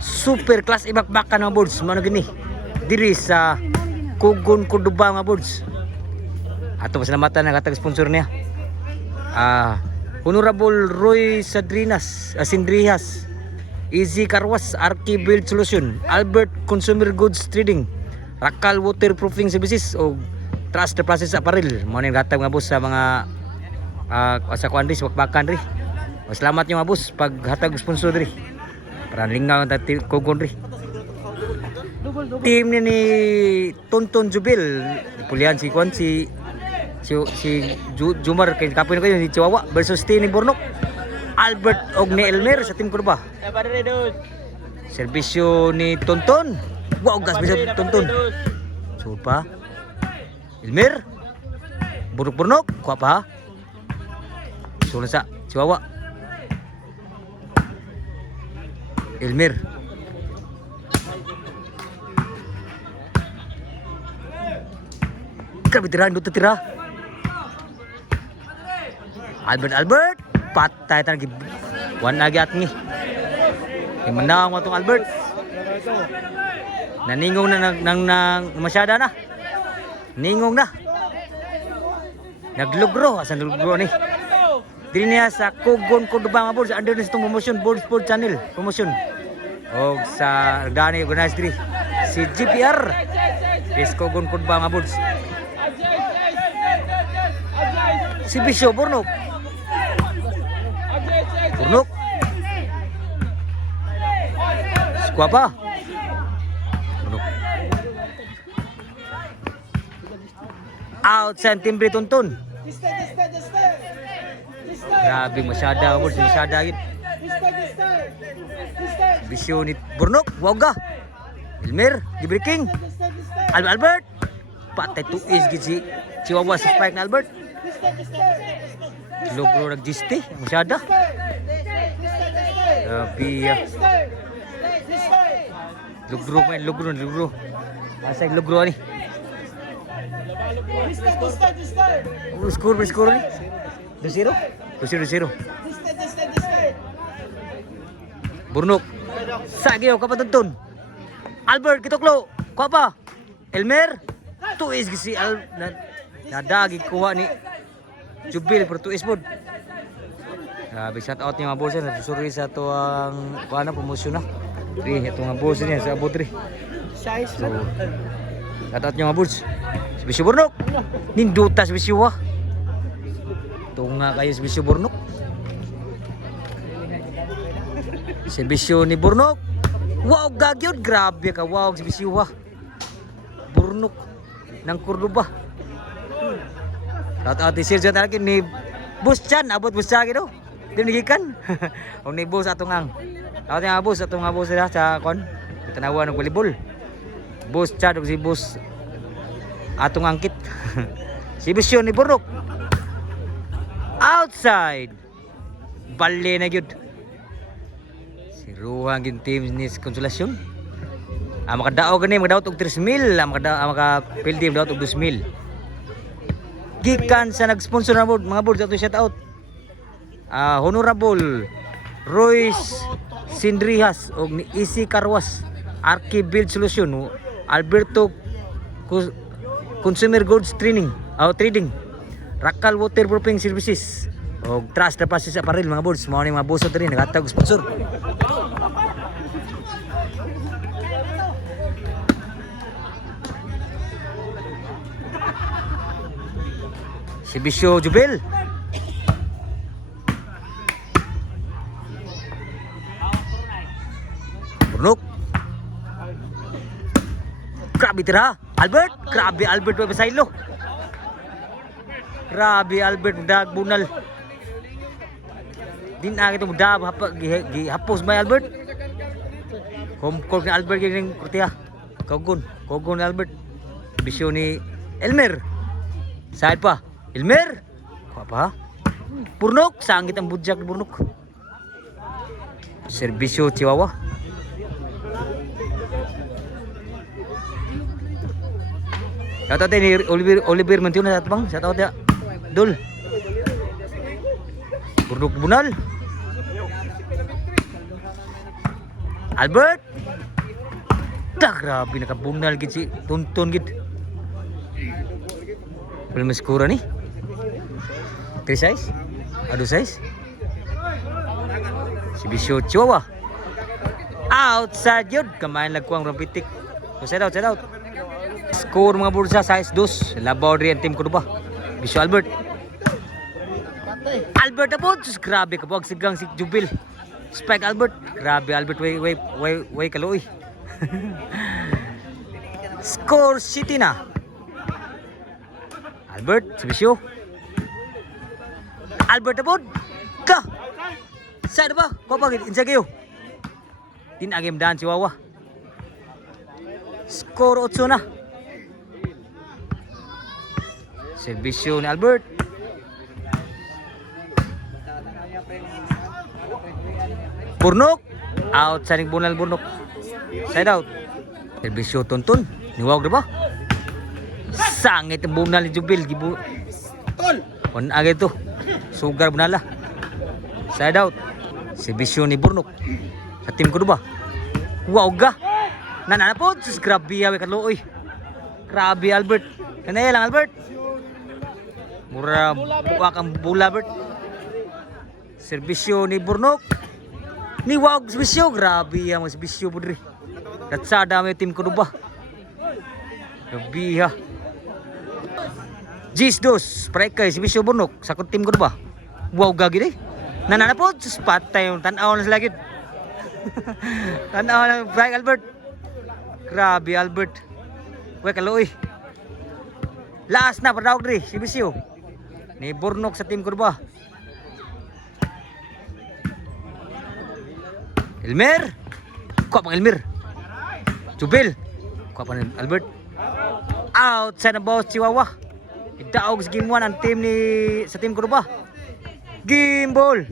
Super class ibakbakan mga boards. Mano gini. Diri sa Kugon Cordoba mga boards. Ato pasalamatan ang katag sponsor niya. Honorable Roy Sindrihas, Easy Carwas, Arki Build Solution, Albert Consumer Goods Trading, Rakal Waterproofing Services o Trust the Process Apparel. Mo ning gatag mga boss sa mga sa kuan ri, bakbakan ri. Salamat nyo mga boss paghatag sponsor ri. Para lingaw ta Kugon ri. Team ni Tonton Jubil, pulian si kuan si Jumar kay kapoy kayo ni Chihuahua versus team ni Bornok. Albert og ni Elmer sa team ko ba? Serbisyo ni Tonton. Wow, gas bisa Tonton. Supa. Elmer. Bornok, kuha pa. Sulan sa Chihuahua. Elmer. Grabe tira, dito tira. Albert, patay tanagi. Wan lagi at ni. Menang mo tong Albert. Naningong na nang masyada na. Ningong na. Naglugro, asan naglugro ni. Diri niya sa Kugon Cordoba mga boards under nitong promotion board sport channel promotion. Og sa Dani organized diri si GPR. Is Kugon Cordoba mga boards. Si Bisyo Bornok. Kuha pa. Bornok. Outside timbre Tonton. Grabe masyada boss, masyada yun. Bisyo ni Bornok, waga. Elmer, gibreaking. Albert. Patay tuis gid si Chihuahua sa spike na Albert. Logro nag-giste, masyada. Grabe. Logro. Asay logro ni. Score ni. 2-0. Bornok. Sagyo ka pa Tonton. Albert kitoklo. Kuha pa. Elmer. Tuis gisi nadagi kuha ni Jubil per tuis pod. Grabe shout out ni mga boss na susuri sa to ang kuana promosyon na. Ri ito mga boss niya sa abot ri. So, shout out niyo mga boss. Bisyo Bornok. Nindutas bisyo wa. Tunga kayo sa Bisyo Bornok. Serbisyo ni Bornok. Wow, gagyod. Grabe ka. Wow, si Bisyo wa. Bornok ng Cordoba. Shout out si Sir John ni Boss Chan. Abot Boss Chan gitu. Dinigikan. O ni Boss atong ang. Shout out Boss atong nga Boss nila sa kon. Tanawa ng volleyball. Boss Chan o si Boss atong angkit. Si Bisyo ni Bornok. Outside. Bali na gyud. Si Ruhang gin team ni Konsolasyon. Makadaog gani, makadaot og 3,000, makapildi makadaot og 2,000. Gikan sa nag-sponsor na board, mga board ato shout out. Honorable Royce Sindrihas og ni Easy Carwas, Arki Build Solution, Alberto Consumer Goods Trading, Rakal Waterproofing Services o Trust the Process Apparel mga boards. Mao ni mga boss rin naghatag sponsor. Si Bisyo Jubil. Bornok. Grabe tira. Albert. Grabe Albert pa sa ilo. Grabe Albert dag bunal. Din ang itong dab hapos may Albert. Home court ni Albert yung kurtiya. Kogon ni Albert. Bisyo ni Elmer. Side pa. Elmer. Kuha pa. Bornok. Sangit ang budyak ni Bornok. Serbisyo Chihuahua. Shoutout ni Oliver Mantiuna sa atbang. Shoutout ya. Dul. Bornok bunal. Albert. Grabe nakabunal gid si Tonton gid. Wala maskura ni. 3 size? Ado size? Si Bisyo Chihuahua. Outside yun. Kamain lagkuang rampitik. So, side out. Score mga bursa, size 2. Labaw rin ang team ko ba? Bisyo Albert. Albert na po. Grabe ka po. Sigang si Jubil. Spike Albert. Grabe Albert. Way kaluoy. Score City na. Albert. Si Bisyo. Albert na po. Ka. Side ba? Kau pa insa kayo. Tinagim daan Chihuahua. Score 8 na. Servisyo ni Albert. Burnok. Out sa ning bunal Burnok. Side out. Servisyo Tonton. Niwag na ba? Sangit ang bunal ni Jubil. Tol. On agad to. Sugar bunala. Side out. Servisyo ni Burnok. Sa team ko ba? Wow ga. Nanana po. Sus grabe yawe kaluoy. Grabe Albert. Kanaya lang Albert. Mura buka kang bula Albert. Servisyo ni Burnok. Ni wow servisyo. Grabe ya mga servisyo po diri. Katsada may team ko ba? Grabe ha. Gis dos. Prekay servisyo Burnok. Sa team ko ba? Wow gagi deh. Nanana po, patay yung tanaw na sila gid. Tanaw na, Frank Albert. Grabe Albert. Uy, kaluoy. Last na, padawag rin, si Bisyo. Ni Burnok sa team ko ba? Elmer. Kuha pang Elmer. Jubil. Kuha pang Albert. Out sa nabawas Chihuahua. Idaog sa game 1 ang team ni sa team ko ba? Game ball.